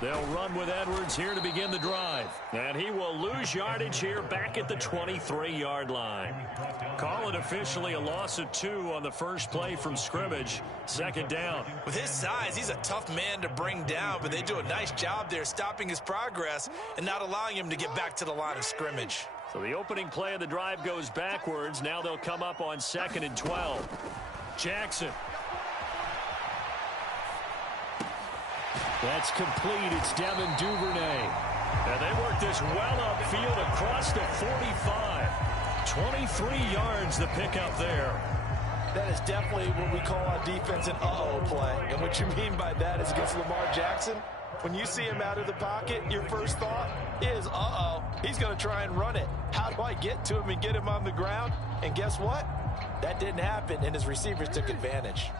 They'll run with Edwards here to begin the drive. And he will lose yardage here back at the 23-yard line. Call it officially a loss of 2 on the first play from scrimmage. Second down. With his size, he's a tough man to bring down, but they do a nice job there stopping his progress and not allowing him to get back to the line of scrimmage. So the opening play of the drive goes backwards. Now they'll come up on 2nd and 12. Jackson. That's complete. It's Devin Duvernay. And they work this well upfield across the 45. 23 yards the pickup there. That is definitely what we call on defense an uh-oh play. And what you mean by that is against Lamar Jackson, when you see him out of the pocket, your first thought is, uh-oh, he's going to try and run it. How do I get to him and get him on the ground? And guess what? That didn't happen, and his receivers took advantage.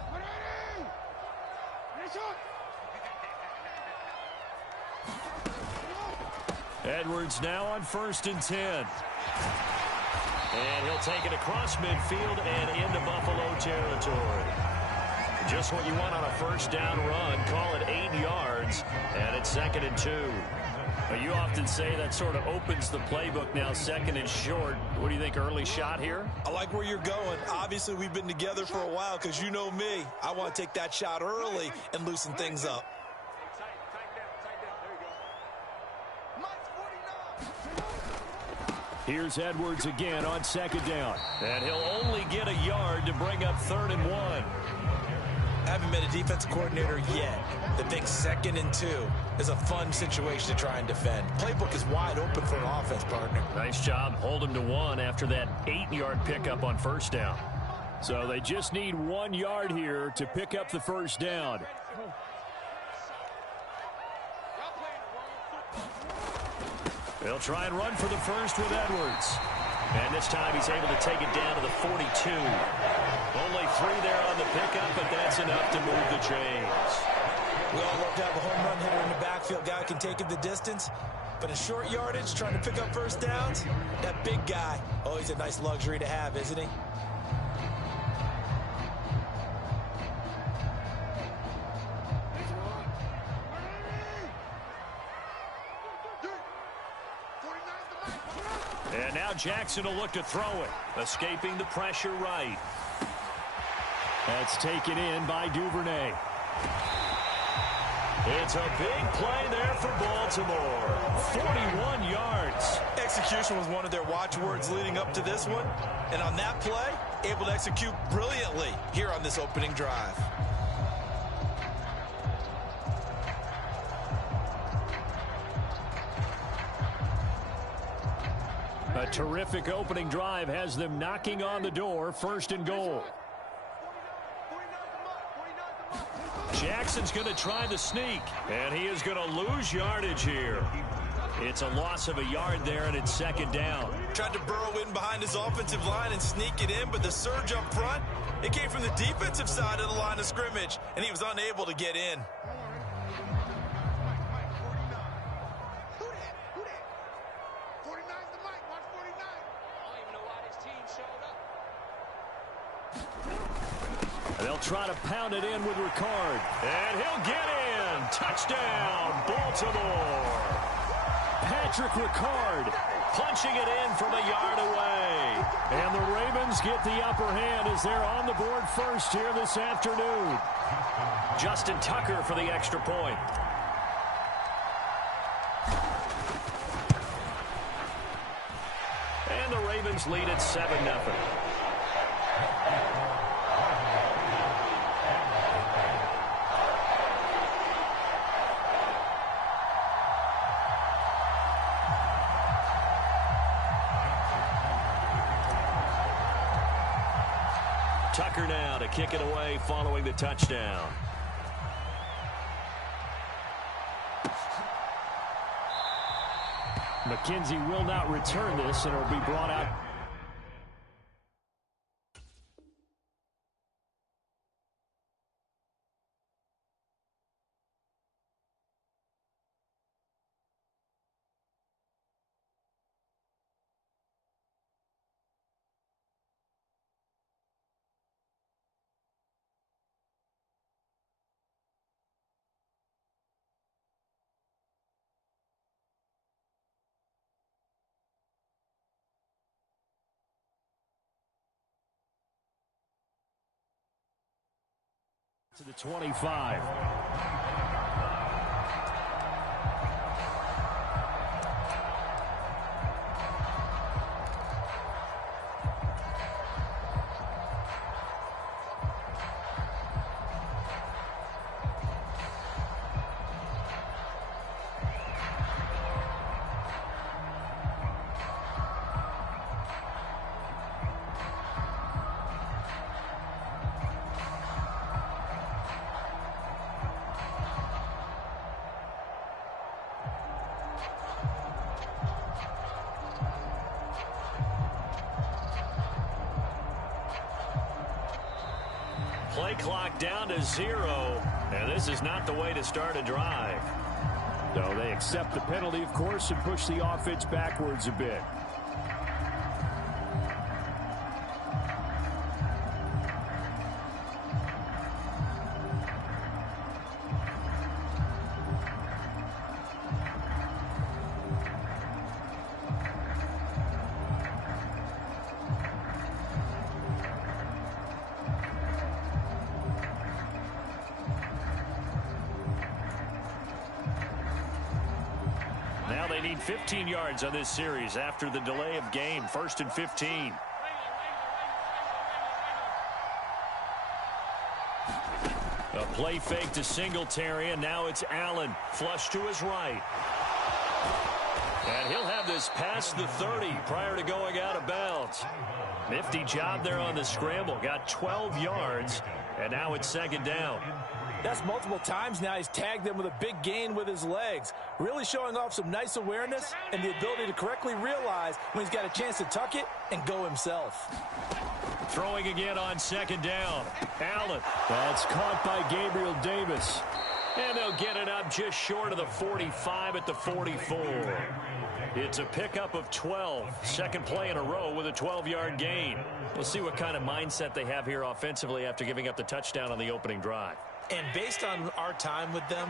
Edwards now on 1st and 10. And he'll take it across midfield and into Buffalo territory. Just what you want on a first down run. Call it 8 yards, and it's 2nd and 2. Now, you often say that sort of opens the playbook now, 2nd and short. What do you think, early shot here? I like where you're going. Obviously, we've been together for a while because you know me. I want to take that shot early and loosen things up. Here's Edwards again on 2nd down. And he'll only get a yard to bring up 3rd and 1. I haven't met a defensive coordinator yet that thinks 2nd and 2 is a fun situation to try and defend. Playbook is wide open for an offense, partner. Nice job holding to 1 after that 8-yard pickup on 1st down. So they just need 1 yard here to pick up the first down. They'll try and run for the first with Edwards. And this time he's able to take it down to the 42. Only 3 there on the pickup, but that's enough to move the chains. We all love to have a home run hitter in the backfield. Guy can take it the distance. But in short yardage, trying to pick up first downs, that big guy, always a nice luxury to have, isn't he? And now Jackson will look to throw it. Escaping the pressure right. That's taken in by Duvernay. It's a big play there for Baltimore. 41 yards. Execution was one of their watchwords leading up to this one. And on that play, able to execute brilliantly here on this opening drive. A terrific opening drive has them knocking on the door. 1st and goal. Jackson's going to try the sneak, and he is going to lose yardage here. It's a loss of a yard there, and it's 2nd down. Tried to burrow in behind his offensive line and sneak it in, but the surge up front, it came from the defensive side of the line of scrimmage, and he was unable to get in. They'll try to pound it in with Ricard. And he'll get in. Touchdown, Baltimore. Patrick Ricard punching it in from a yard away. And the Ravens get the upper hand as they're on the board first here this afternoon. Justin Tucker for the extra point. And the Ravens lead at 7-0. Tucker now to kick it away following the touchdown. McKenzie will not return this, and it will be brought out. To the 25. Play clock down to 0, and this is not the way to start a drive. No, they accept the penalty, of course, and push the offense backwards a bit. Now they need 15 yards on this series after the delay of game. 1st and 15. A play fake to Singletary, and now it's Allen. Flush to his right. And he'll have this past the 30 prior to going out of bounds. Nifty job there on the scramble. Got 12 yards, and now it's 2nd down. That's multiple times now he's tagged them with a big gain with his legs. Really showing off some nice awareness and the ability to correctly realize when he's got a chance to tuck it and go himself. Throwing again on 2nd down. Allen. That's caught by Gabriel Davis. And they'll get it up just short of the 45 at the 44. It's a pickup of 12. Second play in a row with a 12-yard gain. We'll see what kind of mindset they have here offensively after giving up the touchdown on the opening drive. And based on our time with them,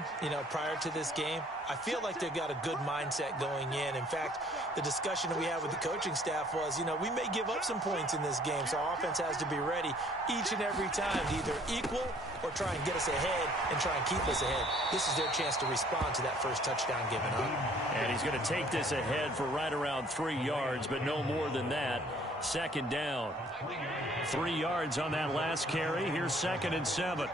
prior to this game, I feel like they've got a good mindset going in. In fact, the discussion that we had with the coaching staff was, we may give up some points in this game, so our offense has to be ready each and every time to either equal or try and get us ahead and try and keep us ahead. This is their chance to respond to that first touchdown given up. And he's going to take this ahead for right around 3 yards, but no more than that. 2nd down. 3 yards on that last carry. Here's 2nd and 7.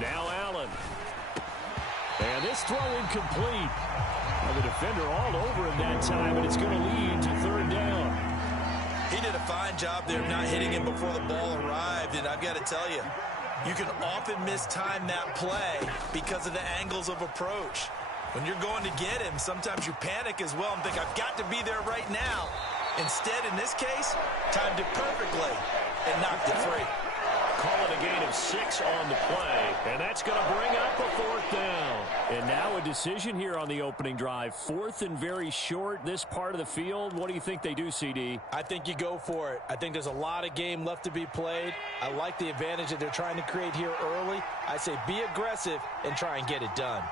Now Allen. And this throw incomplete. Well, the defender all over him that time, and it's going to lead to 3rd down. He did a fine job there of not hitting him before the ball arrived, and I've got to tell you, you can often mistime that play because of the angles of approach. When you're going to get him, sometimes you panic as well and think, I've got to be there right now. Instead, in this case, timed it perfectly and knocked it free. Call it a gain of 6 on the play, and that's going to bring up a 4th down. And now a decision here on the opening drive. 4th and very short, this part of the field. What do you think they do, CD? I think you go for it. I think there's a lot of game left to be played. I like the advantage that they're trying to create here early. I say be aggressive and try and get it done.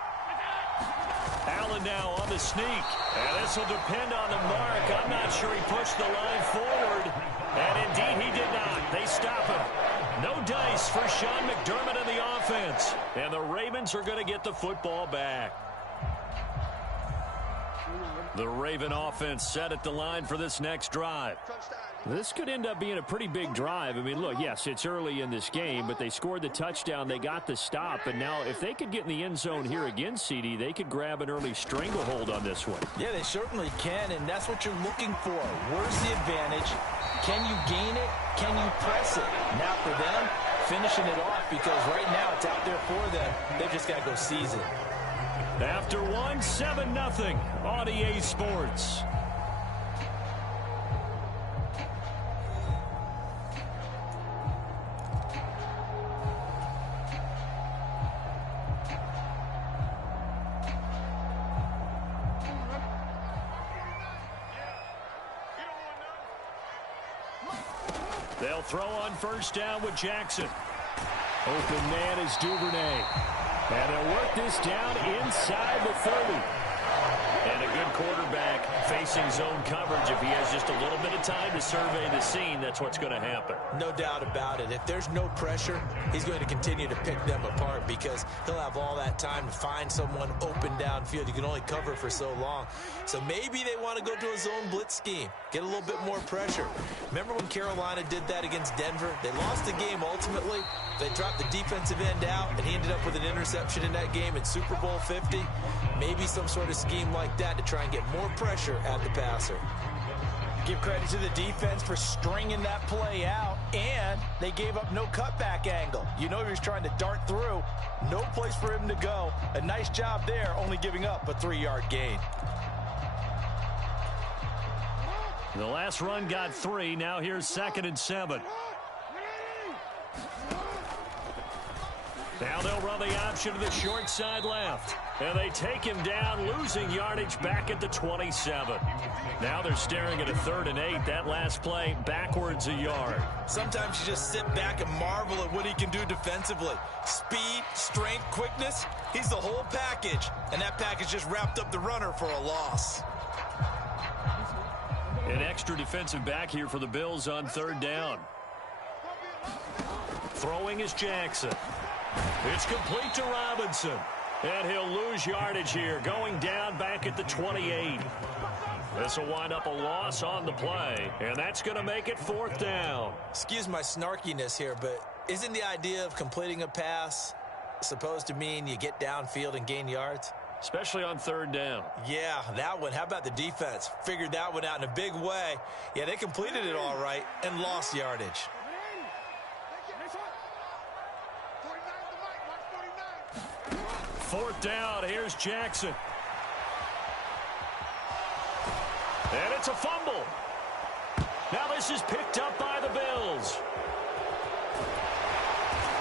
Allen now on the sneak, and this will depend on the mark. I'm not sure he pushed the line forward, and indeed he did not. They stop him. No dice for Sean McDermott and the offense, and the Ravens are going to get the football back. The Raven offense set at the line for this next drive. This could end up being a pretty big drive. I mean, look, yes, it's early in this game, but they scored the touchdown. They got the stop. And now if they could get in the end zone here again, CD, they could grab an early stranglehold on this one. Yeah, they certainly can, and that's what you're looking for. Where's the advantage? Can you gain it? Can you press it? Now for them, finishing it off, because right now it's out there for them. They've just got to go seize it. After 1, 7-0 on EA Sports. They'll throw on 1st down with Jackson. Open man is Duvernay. And they'll work this down inside the 30. And a good quarterback facing zone coverage. If he has just a little bit of time to survey the scene, that's what's going to happen. No doubt about it. If there's no pressure, he's going to continue to pick them apart because he'll have all that time to find someone open downfield. You can only cover for so long. So maybe they want to go to a zone blitz scheme, get a little bit more pressure. Remember when Carolina did that against Denver? They lost the game ultimately. They dropped the defensive end out, and he ended up with an interception in that game in Super Bowl 50. Maybe some sort of scheme like that to try and get more pressure at the passer. Give credit to the defense for stringing that play out, and they gave up no cutback angle. You know he was trying to dart through. No place for him to go. A nice job there, only giving up a 3-yard gain. The last run got 3. Now here's 2nd and 7. Now they'll run the option to the short side left. And they take him down, losing yardage back at the 27. Now they're staring at a 3rd and 8. That last play backwards a yard. Sometimes you just sit back and marvel at what he can do defensively. Speed, strength, quickness. He's the whole package. And that package just wrapped up the runner for a loss. An extra defensive back here for the Bills on 3rd down. Throwing is Jackson. It's complete to Robinson. And he'll lose yardage here, going down back at the 28. This will wind up a loss on the play, and that's going to make it 4th down. Excuse my snarkiness here, but isn't the idea of completing a pass supposed to mean you get downfield and gain yards? Especially on 3rd down. Yeah, that one. How about the defense? Figured that one out in a big way. Yeah, they completed it all right and lost yardage. 4th down. Here's Jackson. And it's a fumble. Now this is picked up by the Bills.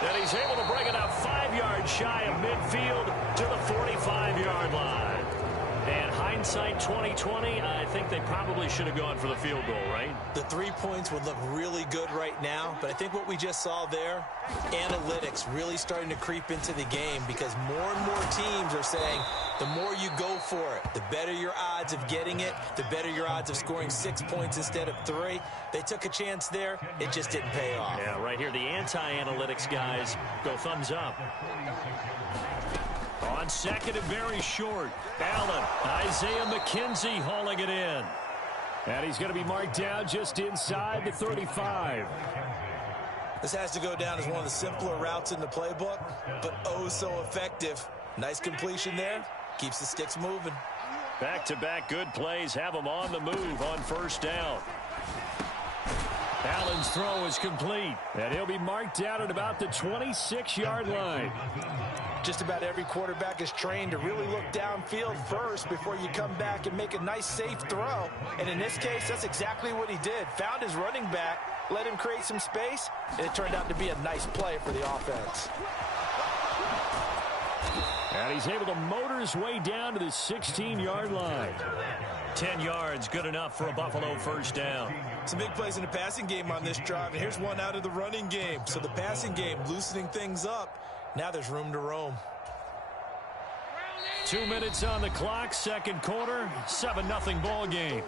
And he's able to bring it out 5 yards shy of midfield to the 45-yard line. And hindsight 2020, I think they probably should have gone for the field goal, right? The 3 points would look really good right now, but I think what we just saw there, analytics really starting to creep into the game because more and more teams are saying the more you go for it, the better your odds of getting it, the better your odds of scoring 6 points instead of 3. They took a chance there. It just didn't pay off. Yeah, right here, the anti-analytics guys go thumbs up. On 2nd and very short. Allen, Isaiah McKenzie hauling it in. And he's going to be marked down just inside the 35. This has to go down as one of the simpler routes in the playbook, but oh so effective. Nice completion there. Keeps the sticks moving. Back-to-back good plays have him on the move on 1st down. Allen's throw is complete, and he'll be marked down at about the 26-yard line. Just about every quarterback is trained to really look downfield first before you come back and make a nice, safe throw. And in this case, that's exactly what he did. Found his running back, let him create some space, and it turned out to be a nice play for the offense. And he's able to motor his way down to the 16-yard line. 10 yards, good enough for a Buffalo 1st down. Some big plays in the passing game on this drive, and here's one out of the running game. So the passing game loosening things up. Now there's room to roam. 2 minutes on the clock, 2nd quarter, 7-0 ball game.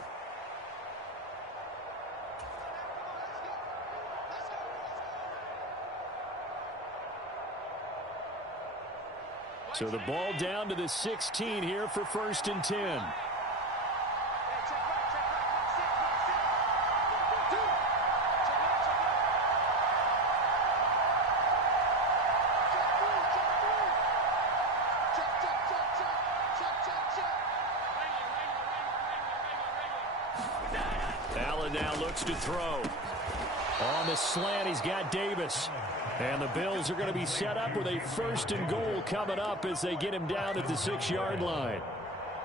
So the ball down to the 16 here for 1st and 10. Allen now looks to throw. On the slant, he's got Davis. And the Bills are going to be set up with a 1st and goal coming up as they get him down at the 6-yard line.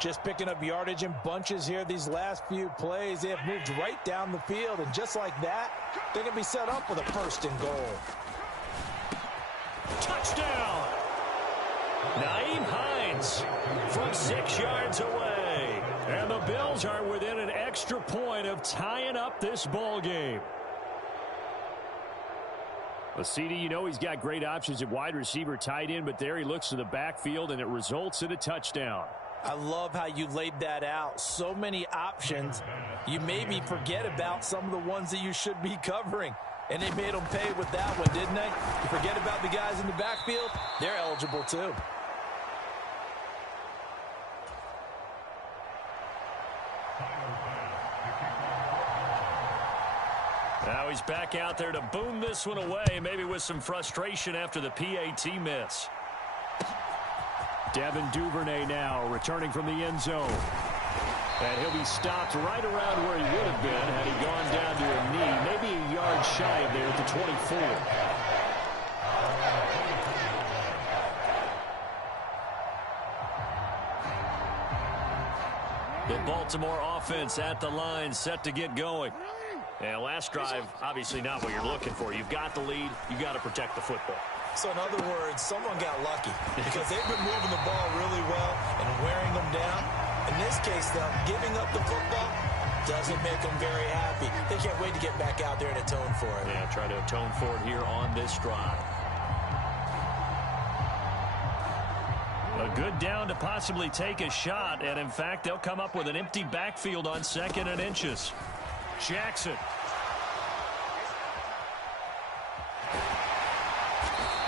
Just picking up yardage in bunches here these last few plays. They have moved right down the field, and just like that, they're going to be set up with a 1st and goal. Touchdown! Nyheim Hines from 6 yards away. And the Bills are within an extra point of tying up this ball game. Well, CD, you know he's got great options at wide receiver, tight end, but there he looks to the backfield, and it results in a touchdown. I love how you laid that out. So many options. You maybe forget about some of the ones that you should be covering. And they made them pay with that one, didn't they? You forget about the guys in the backfield, they're eligible too. Now he's back out there to boom this one away, maybe with some frustration after the PAT miss. Devin Duvernay now returning from the end zone. And he'll be stopped right around where he would have been had he gone down to a knee, maybe a yard shy of there at the 24. The Baltimore offense at the line, set to get going. And last drive, obviously not what you're looking for. You've got the lead. You've got to protect the football. So in other words, someone got lucky because they've been moving the ball really well and wearing them down. In this case, though, giving up the football doesn't make them very happy. They can't wait to get back out there and atone for it. Yeah, try to atone for it here on this drive. A good down to possibly take a shot, and in fact, they'll come up with an empty backfield on 2nd and inches. Jackson.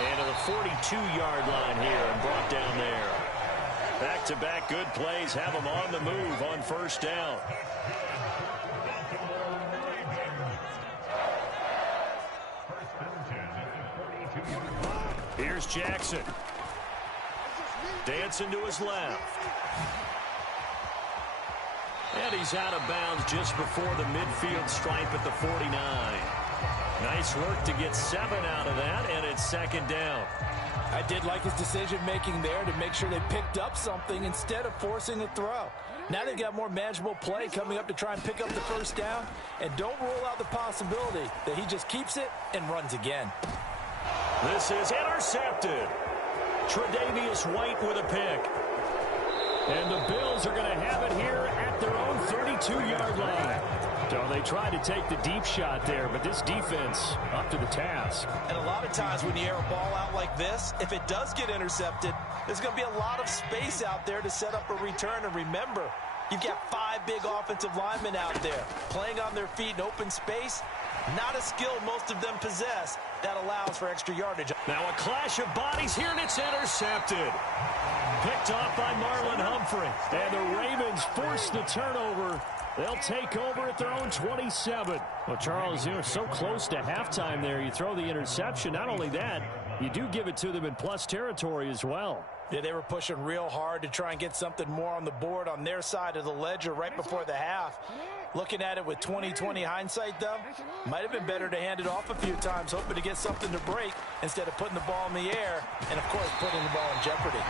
And to the 42-yard line here and brought down there. Back-to-back good plays have them on the move on 1st down. Here's Jackson. Dancing to his left. And he's out of bounds just before the midfield stripe at the 49. Nice work to get 7 out of that, and it's 2nd down. I did like his decision-making there to make sure they picked up something instead of forcing a throw. Now they've got more manageable play coming up to try and pick up the 1st down, and don't rule out the possibility that he just keeps it and runs again. This is intercepted. Tre'Davious White with a pick. And the Bills are going to have it here at their own 32-yard line. So they tried to take the deep shot there, but this defense up to the task. And a lot of times when you air a ball out like this, if it does get intercepted, there's going to be a lot of space out there to set up a return. And remember, you've got 5 big offensive linemen out there playing on their feet in open space. Not a skill most of them possess that allows for extra yardage. Now a clash of bodies here, and it's intercepted. Picked off by Marlon Humphrey. And the Ravens force the turnover. They'll take over at their own 27. Well, Charles, you're so close to halftime there. You throw the interception. Not only that, you do give it to them in plus territory as well. Yeah, they were pushing real hard to try and get something more on the board on their side of the ledger right before the half. Looking at it with 20/20 hindsight, though, might have been better to hand it off a few times, hoping to get something to break instead of putting the ball in the air and, of course, putting the ball in jeopardy.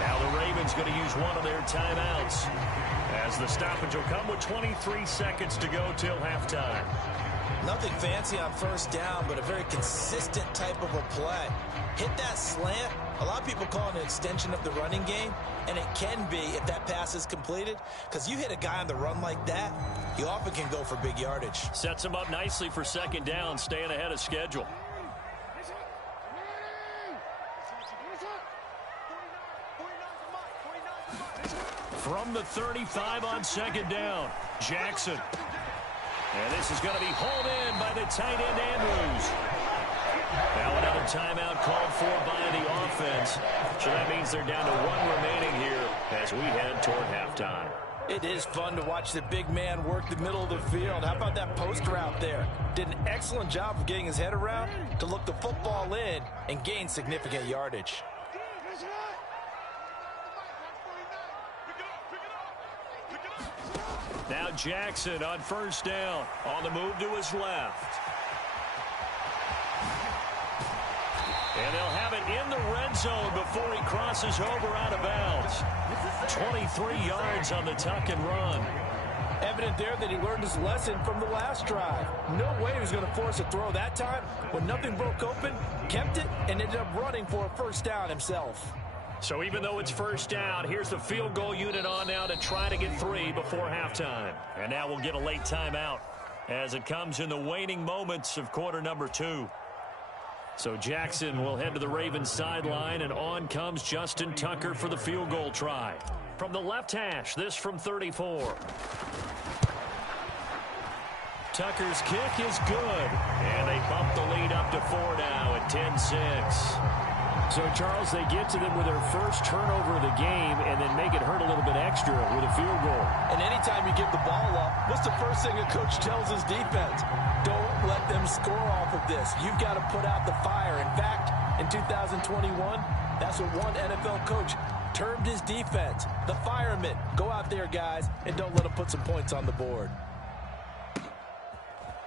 Now the Ravens going to use one of their timeouts as the stoppage will come with 23 seconds to go till halftime. Nothing fancy on 1st down, but a very consistent type of a play. Hit that slant. A lot of people call it an extension of the running game, and it can be if that pass is completed, because you hit a guy on the run like that, you often can go for big yardage. Sets him up nicely for 2nd down, staying ahead of schedule. From the 35 on 2nd down, Jackson. And this is going to be hauled in by the tight end, Andrews. Now another timeout called for by the offense. So that means they're down to 1 remaining here as we head toward halftime. It is fun to watch the big man work the middle of the field. How about that post route there? Did an excellent job of getting his head around to look the football in and gain significant yardage. Now Jackson on 1st down, on the move to his left. And they'll have it in the red zone before he crosses over out of bounds. 23 yards on the tuck and run. Evident there that he learned his lesson from the last drive. No way he was going to force a throw that time. When nothing broke open, kept it, and ended up running for a 1st down himself. So even though it's 1st down, here's the field goal unit on now to try to get 3 before halftime. And now we'll get a late timeout as it comes in the waning moments of quarter number 2. So Jackson will head to the Ravens sideline, and on comes Justin Tucker for the field goal try. From the left hash, this from 34. Tucker's kick is good. And they bump the lead up to 4 now at 10-6. So, Charles, they get to them with their first turnover of the game and then make it hurt a little bit extra with a field goal. And anytime you give the ball up, what's the first thing a coach tells his defense? Don't let them score off of this. You've got to put out the fire. In fact, in 2021, that's what one NFL coach termed his defense. The firemen. Go out there, guys, and don't let them put some points on the board.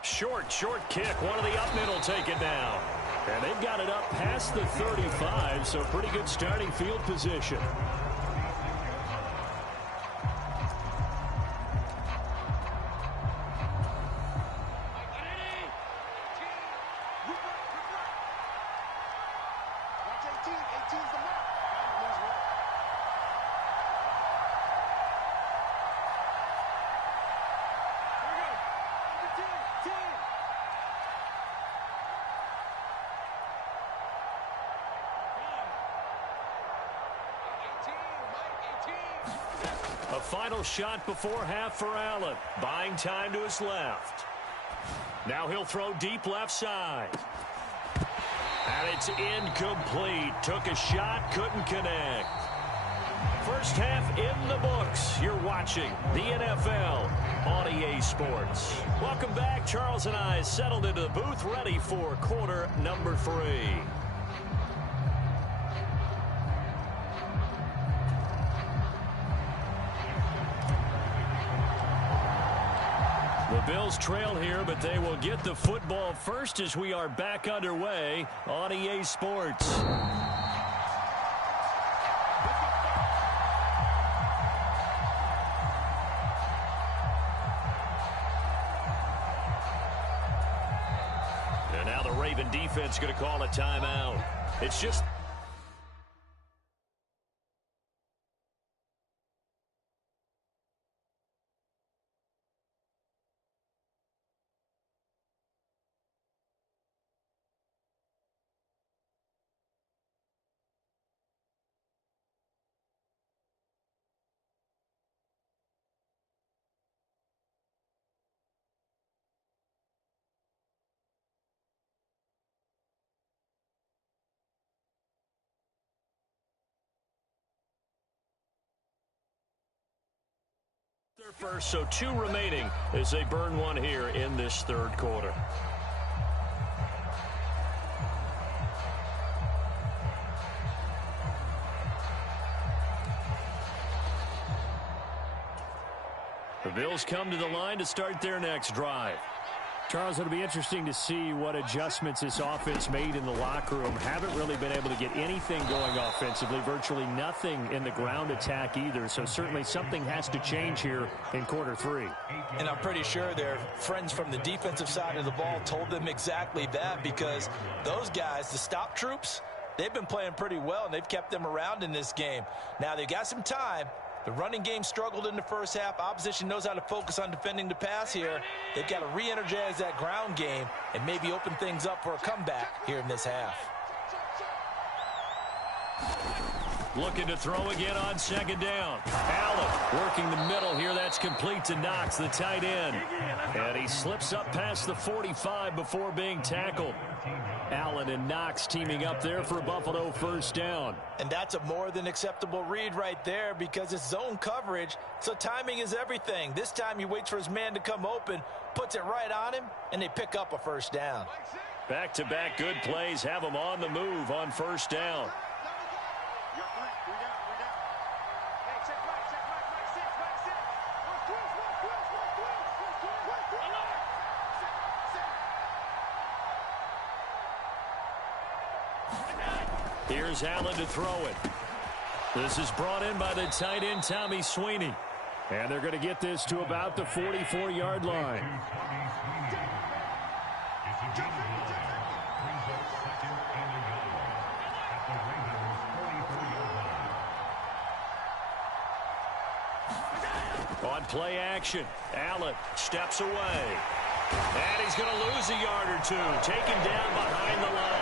Short kick. One of the up middle take it down. And they've got it up past the 35, so pretty good starting field position. A final shot before half for Allen. Buying time to his left. Now he'll throw deep left side. And it's incomplete. Took a shot, couldn't connect. First half in the books. You're watching the NFL on EA Sports. Welcome back. Charles and I settled into the booth, ready for quarter number 3. The Bills trail here, but they will get the football first as we are back underway on EA Sports. And now the Raven defense going to call a timeout. It's just... first, so 2 remaining as they burn one here in this third quarter. The Bills come to the line to start their next drive. Charles, it'll be interesting to see what adjustments this offense made in the locker room. Haven't really been able to get anything going offensively, virtually nothing in the ground attack either. So certainly something has to change here in quarter 3. And I'm pretty sure their friends from the defensive side of the ball told them exactly that, because those guys, the stop troops, they've been playing pretty well, and they've kept them around in this game. Now, they've got some time. The running game struggled in the first half. Opposition knows how to focus on defending the pass here. They've got to re-energize that ground game and maybe open things up for a comeback here in this half. Looking to throw again on second down. Allen working the middle here. That's complete to Knox, the tight end. And he slips up past the 45 before being tackled. Allen and Knox teaming up there for Buffalo first down. And that's a more than acceptable read right there, because it's zone coverage, so timing is everything. This time he waits for his man to come open, puts it right on him, and they pick up a first down. Back-to-back good plays have them on the move on first down. Here's Allen to throw it. This is brought in by the tight end, Tommy Sweeney. And they're going to get this to about the 44-yard line. On play action, Allen steps away. And he's going to lose a yard or two, taken down behind the line.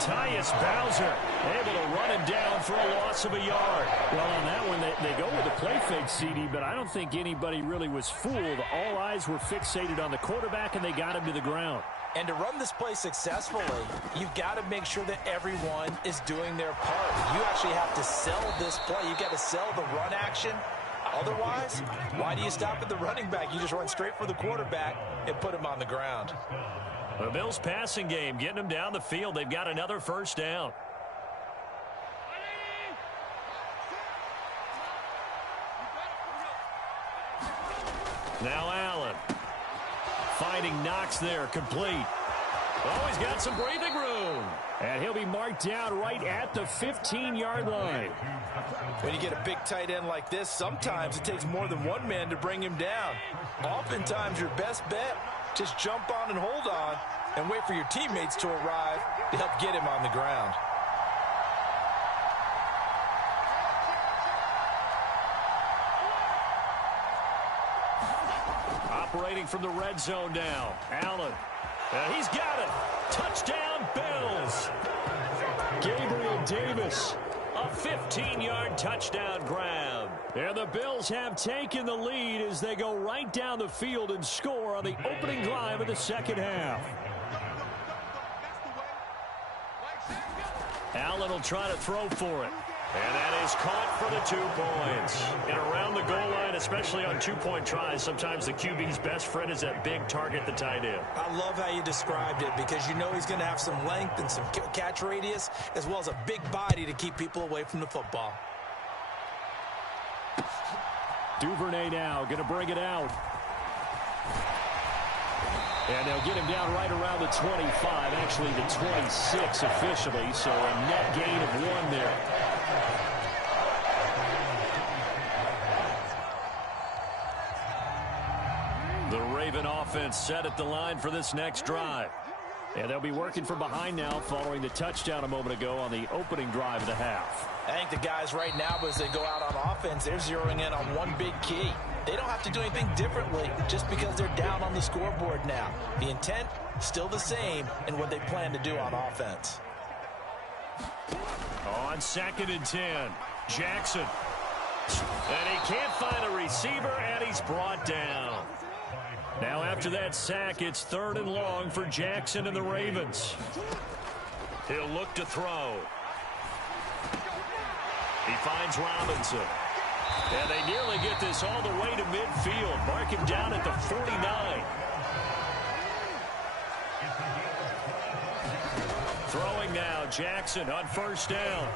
Tyus Bowser able to run him down for a loss of a yard. Well, on that one, they go with a play fake, CD, but I don't think anybody really was fooled. All eyes were fixated on the quarterback, and they got him to the ground. And to run this play successfully, you've got to make sure that everyone is doing their part. You actually have to sell this play. You've got to sell the run action. Otherwise, why do you stop at the running back? You just run straight for the quarterback and put him on the ground. The Bills passing game, getting them down the field. They've got another first down. Now Allen. Finding Knox there, complete. Oh, he's got some breathing room. And he'll be marked down right at the 15-yard line. When you get a big tight end like this, sometimes it takes more than one man to bring him down. Oftentimes, your best bet, just jump on and hold on and wait for your teammates to arrive to help get him on the ground. Operating from the red zone now. Allen. He's got it. Touchdown, Bills. Gabriel Davis. A 15-yard touchdown grab. And the Bills have taken the lead as they go right down the field and score on the opening drive of the second half. Allen will try to throw for it. And that is caught for the 2 points. And around the goal line, especially on two-point tries, sometimes the QB's best friend is that big target, the tight end. I love how you described it because you know he's going to have some length and some catch radius as well as a big body to keep people away from the football. Duvernay now going to bring it out. And they'll get him down right around the 25, actually the 26 officially, so a net gain of 1 there. The Raven offense set at the line for this next drive. And they'll be working from behind now following the touchdown a moment ago on the opening drive of the half. I think the guys right now, as they go out on offense, they're zeroing in on one big key. They don't have to do anything differently just because they're down on the scoreboard now. The intent, still the same in what they plan to do on offense. On 2nd and 10, Jackson. And he can't find a receiver, and he's brought down. Now after that sack, it's 3rd and long for Jackson and the Ravens. He'll look to throw. He finds Robinson. And they nearly get this all the way to midfield. Mark him down at the 49. Throwing now, Jackson on 1st down.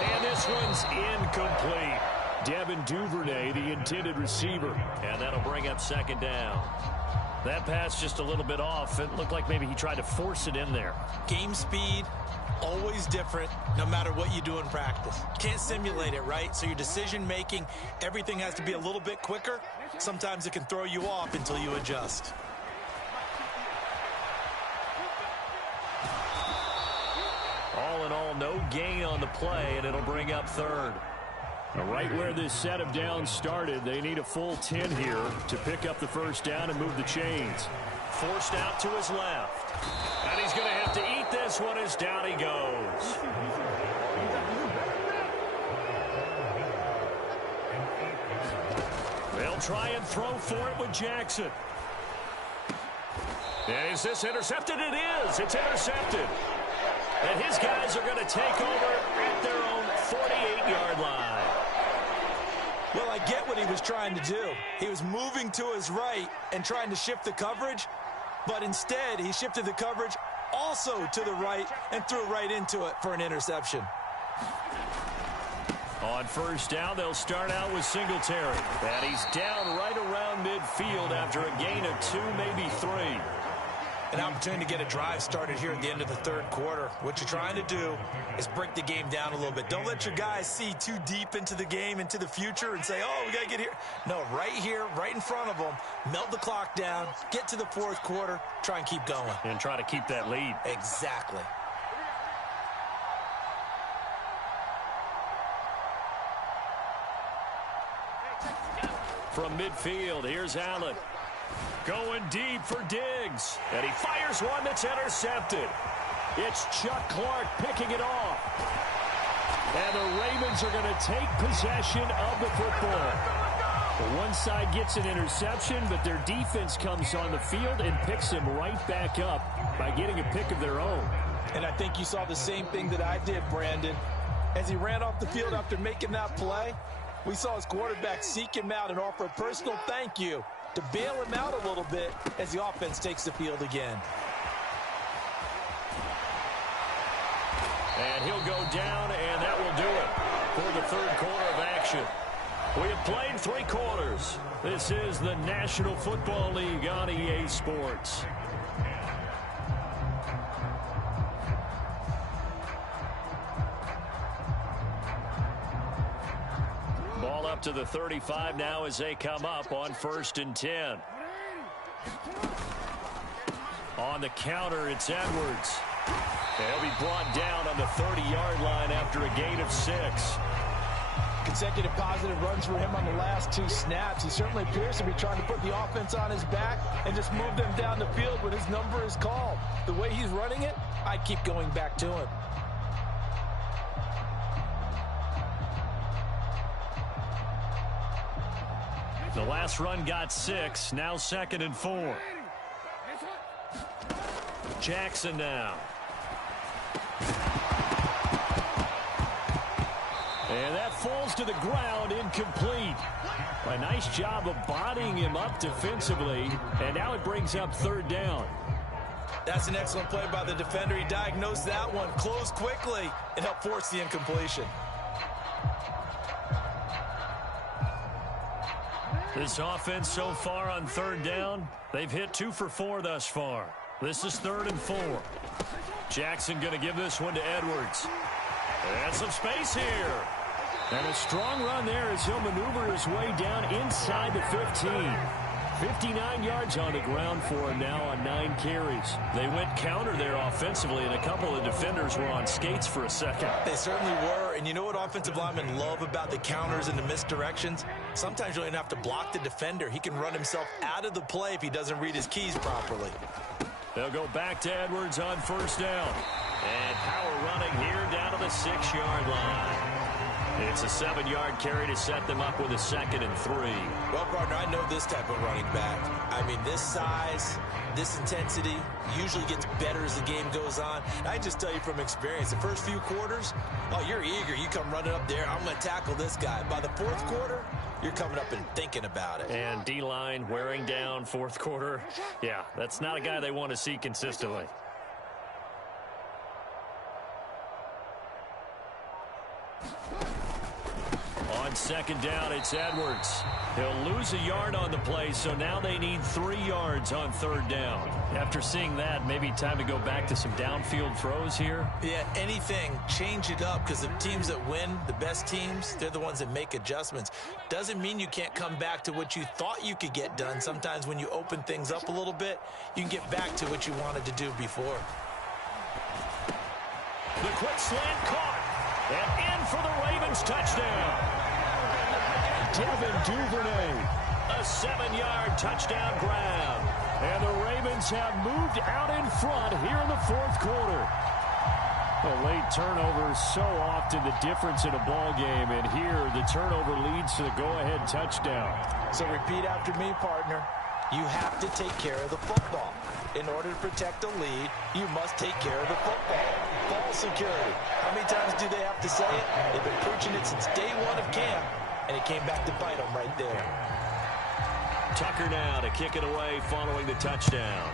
And this one's incomplete. Devin Duvernay, the intended receiver. And that'll bring up 2nd down. That pass just a little bit off. It looked like maybe he tried to force it in there. Game speed, always different, no matter what you do in practice. Can't simulate it, right? So your decision-making, everything has to be a little bit quicker. Sometimes it can throw you off until you adjust. All in all, no gain on the play, and it'll bring up 3rd. Right where this set of downs started, they need a full 10 here to pick up the 1st down and move the chains. Forced out to his left. And he's going to have to eat this one as down he goes. They'll try and throw for it with Jackson. And is this intercepted? It is. It's intercepted. And his guys are going to take over at their own 48-yard line. Well, I get what he was trying to do. He was moving to his right and trying to shift the coverage, but instead he shifted the coverage also to the right and threw right into it for an interception. On 1st down, they'll start out with Singletary. And he's down right around midfield after a gain of 2, maybe 3. An opportunity to get a drive started here at the end of the 3rd quarter. What you're trying to do is break the game down a little bit. Don't let your guys see too deep into the game, into the future, and say, oh, we got to get here. No, right here, right in front of them, melt the clock down, get to the 4th quarter, try and keep going. And try to keep that lead. Exactly. From midfield, here's Allen. Going deep for Diggs. And he fires one that's intercepted. It's Chuck Clark picking it off. And the Ravens are going to take possession of the football. The one side gets an interception, but their defense comes on the field and picks him right back up by getting a pick of their own. And I think you saw the same thing that I did, Brandon. As he ran off the field after making that play, we saw his quarterback seek him out and offer a personal thank you to bail him out a little bit as the offense takes the field again. And he'll go down, and that will do it for the third quarter of action. We have played 3 quarters. This is the National Football League on EA Sports. Ball up to the 35 now as they come up on 1st and 10. On the counter, it's Edwards. He'll be brought down on the 30-yard line after a gain of 6. Consecutive positive runs for him on the last 2 snaps. He certainly appears to be trying to put the offense on his back and just move them down the field when his number is called. The way he's running it, I keep going back to him. The last run got 6. Now 2nd and 4. Jackson now. And that falls to the ground, incomplete. A nice job of bodying him up defensively, and now it brings up 3rd down. That's an excellent play by the defender. He diagnosed that one, closed quickly, and helped force the incompletion. This offense so far on 3rd down, they've hit 2 for 4 thus far. This is 3rd and 4. Jackson going to give this one to Edwards. And some space here. And a strong run there as he'll maneuver his way down inside the 15. 59 yards on the ground for him now on 9 carries. They went counter there offensively, and a couple of defenders were on skates for a second. They certainly were, and you know what offensive linemen love about the counters and the misdirections? Sometimes you don't even have to block the defender. He can run himself out of the play if he doesn't read his keys properly. They'll go back to Edwards on 1st down. And power running here down to the 6-yard line. It's a 7-yard carry to set them up with a 2nd and 3. Well, partner, I know this type of running back. I mean, this size, this intensity usually gets better as the game goes on. I just tell you from experience, the first few quarters, oh, you're eager. You come running up there, I'm going to tackle this guy. By the 4th quarter, you're coming up and thinking about it. And D-line wearing down 4th quarter. Yeah, that's not a guy they want to see consistently. On 2nd down, it's Edwards. He'll lose a yard on the play, so now they need 3 yards on 3rd down. After seeing that, maybe time to go back to some downfield throws here. Yeah, anything. Change it up, because the teams that win, the best teams, they're the ones that make adjustments. Doesn't mean you can't come back to what you thought you could get done. Sometimes when you open things up a little bit, you can get back to what you wanted to do before. The quick slant caught. And in for the Ravens touchdown. Devin Duvernay, a 7-yard touchdown grab. And the Ravens have moved out in front here in the 4th quarter. A late turnover is so often the difference in a ball game, and here the turnover leads to the go-ahead touchdown. So repeat after me, partner. You have to take care of the football. In order to protect a lead, you must take care of the football. Ball security. How many times do they have to say it? They've been preaching it since day 1 of camp, and it came back to bite them right there. Tucker now to kick it away following the touchdown.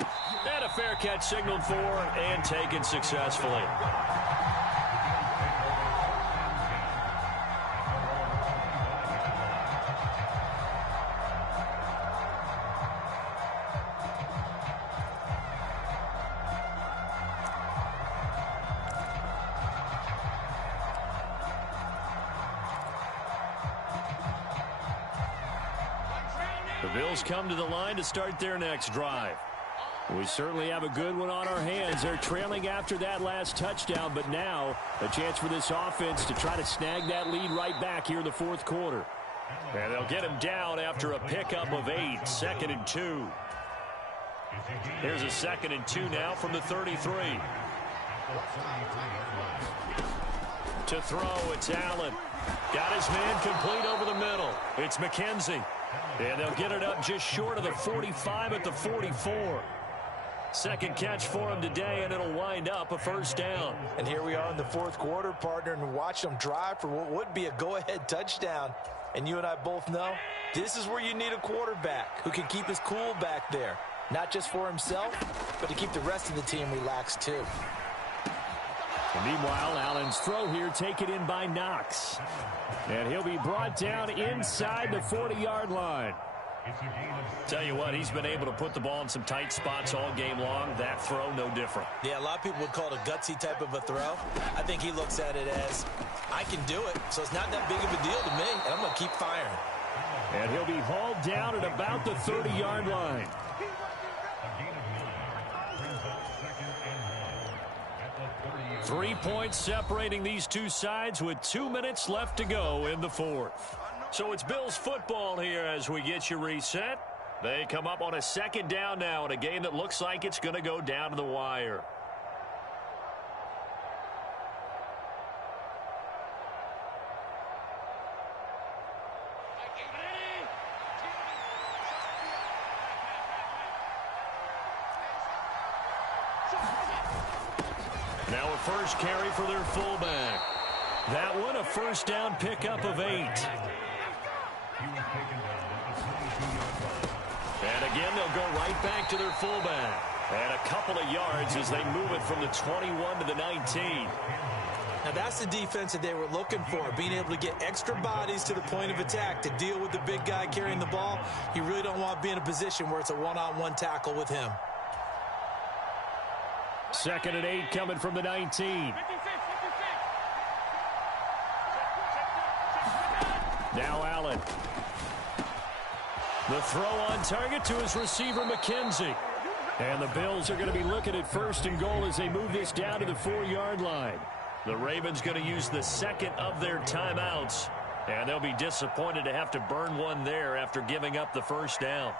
And a fair catch signaled for and taken successfully. The Bills come to the line to start their next drive. We certainly have a good one on our hands. They're trailing after that last touchdown, but now a chance for this offense to try to snag that lead right back here in the 4th quarter. And they'll get him down after a pickup of 8, 2nd and 2. Here's a 2nd and 2 now from the 33. To throw, it's Allen. Got his man complete over the middle. It's McKenzie. And they'll get it up just short of the 45 at the 44. Second catch for him today, and it'll wind up a first down. And here we are in the fourth quarter, partner, and watch them drive for what would be a go-ahead touchdown. And you and I both know this is where you need a quarterback who can keep his cool back there. Not just for himself, but to keep the rest of the team relaxed too. And meanwhile, Allen's throw here taken in by Knox. And he'll be brought down inside the 40-yard line. Tell you what, he's been able to put the ball in some tight spots all game long. That throw, no different. Yeah, a lot of people would call it a gutsy type of a throw. I think he looks at it as, I can do it, so it's not that big of a deal to me, and I'm going to keep firing. And he'll be hauled down at about the 30-yard line. Three points separating these two sides with 2 minutes left to go in the fourth. So it's Bills football here as we get you reset. They come up on a second down now in a game that looks like it's going to go down to the wire. Now a first carry for their fullback. That one a first down pickup of 8. And again, they'll go right back to their fullback. And a couple of yards as they move it from the 21 to the 19. Now that's the defense that they were looking for, being able to get extra bodies to the point of attack to deal with the big guy carrying the ball. You really don't want to be in a position where it's a one-on-one tackle with him. 2nd and 8 coming from the 19. Now Allen. The throw on target to his receiver, McKenzie. And the Bills are going to be looking at 1st and goal as they move this down to the 4-yard line. The Ravens going to use the second of their timeouts. And they'll be disappointed to have to burn one there after giving up the first down.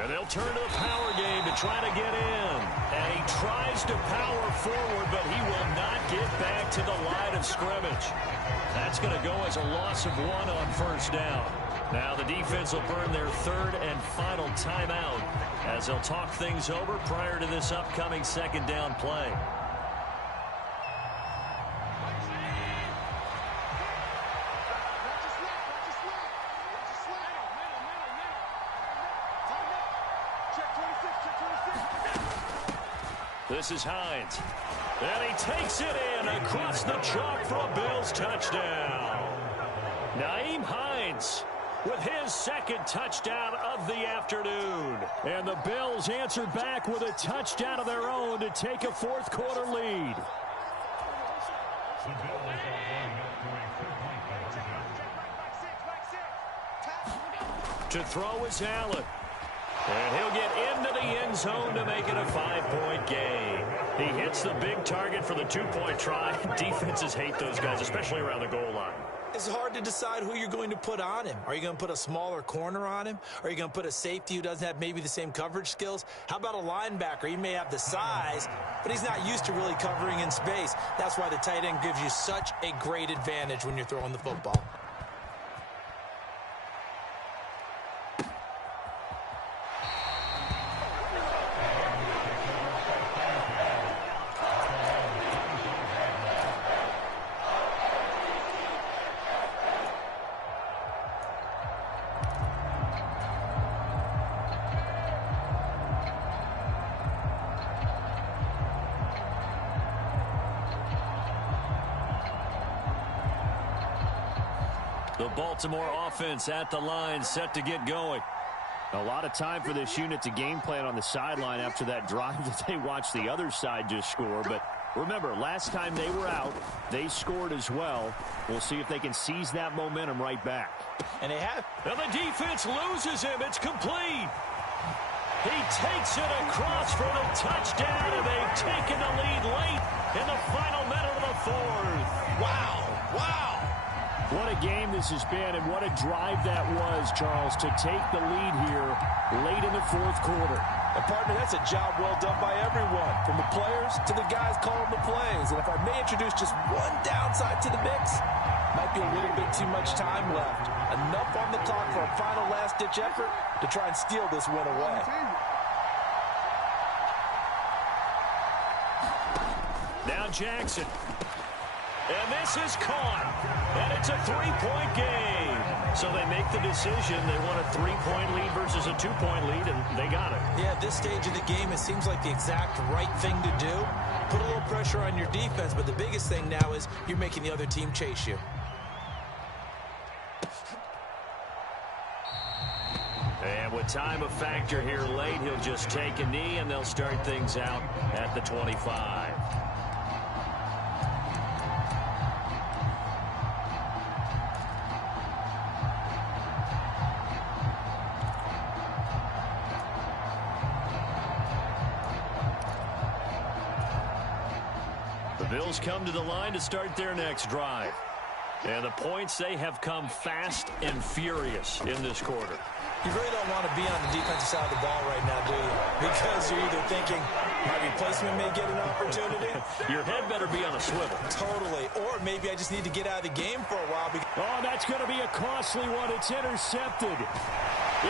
And they'll turn to the power game to try to get in. And he tries to power forward, but he will not get back to the line of scrimmage. That's going to go as a loss of 1 on first down. Now the defense will burn their 3rd and final timeout as they'll talk things over prior to this upcoming 2nd down play. This is Hines. And he takes it in across the chalk for a Bills touchdown. Nyheim Hines with his 2nd touchdown of the afternoon. And the Bills answer back with a touchdown of their own to take a fourth quarter lead. To throw is Allen. And he'll get into the end zone to make it a 5-point game. He hits the big target for the 2-point try. Defenses hate those guys, especially around the goal line. It's hard to decide who you're going to put on him. Are you going to put a smaller corner on him? Are you going to put a safety who doesn't have maybe the same coverage skills? How about a linebacker? He may have the size, but he's not used to really covering in space. That's why the tight end gives you such a great advantage when you're throwing the football. The Baltimore offense at the line, set to get going. A lot of time for this unit to game plan on the sideline after that drive that they watched the other side just score, but Remember, last time they were out, they scored as well. We'll see if they can seize that momentum right back. And they have. And the defense loses him. It's complete. He takes it across for the touchdown, and they've taken the lead late in the final minute of the fourth. Wow. What a game this has been, and what a drive that was, Charles, to take the lead here late in the fourth quarter. And partner, that's a job well done by everyone, from the players to the guys calling the plays. And if I may introduce just one downside to the mix, might be a little bit too much time left. Enough on the clock for a final last-ditch effort to try and steal this win away. Now Jackson. And this is caught. And it's a three-point game. So they make the decision. They want a three-point lead versus a two-point lead, and they got it. Yeah, at this stage of the game, it seems like the exact right thing to do. Put a little pressure on your defense, but the biggest thing now is you're making the other team chase you. And with time a factor here late, he'll just take a knee, and they'll start things out at the 25. The Bills come to the line to start their next drive. And the points, they have come fast and furious in this quarter. You really don't want to be on the defensive side of the ball right now, do you? Because you're either thinking my replacement may get an opportunity. Your head better be on a swivel. Totally. Or maybe I just need to get out of the game for a while. Oh, that's going to be a costly one. It's intercepted.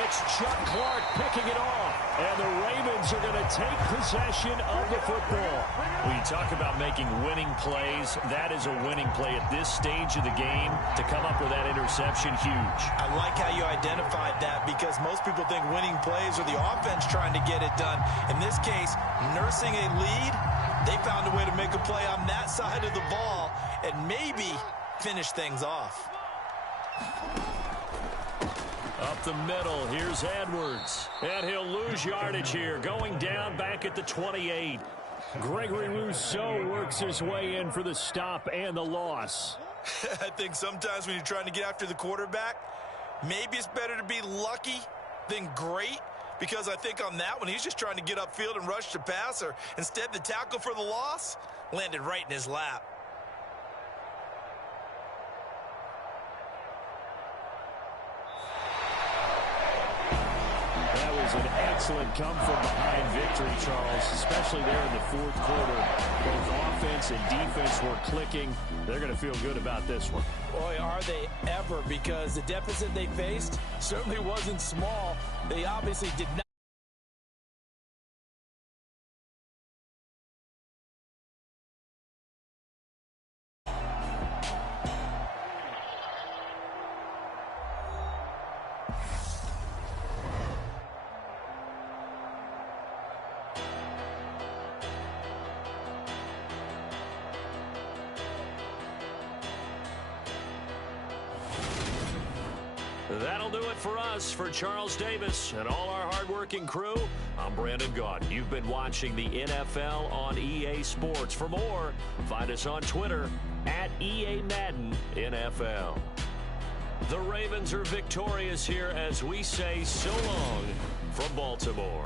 It's Chuck Clark picking it off. And the Ravens are going to take possession of the football. When you talk about making winning plays, that is a winning play at this stage of the game. To come up with that interception, huge. I like how you identified that, because most people think winning plays are the offense trying to get it done. In this case, nursing a lead, they found a way to make a play on that side of the ball and maybe finish things off. Up the middle, here's Edwards. And he'll lose yardage here, going down back at the 28. Gregory Rousseau works his way in for the stop and the loss. I think sometimes when you're trying to get after the quarterback, maybe it's better to be lucky than great, because I think on that one, he's just trying to get upfield and rush the passer. Instead, the tackle for the loss landed right in his lap. That was an excellent come-from-behind victory, Charles, especially there in the fourth quarter. Both offense and defense were clicking. They're going to feel good about this one. Boy, are they ever, because the deficit they faced certainly wasn't small. They obviously did not. That'll do it for us. For Charles Davis and all our hardworking crew, I'm Brandon Gaudin. You've been watching the NFL on EA Sports. For more, find us on Twitter at EA Madden NFL. The Ravens are victorious here as we say so long from Baltimore.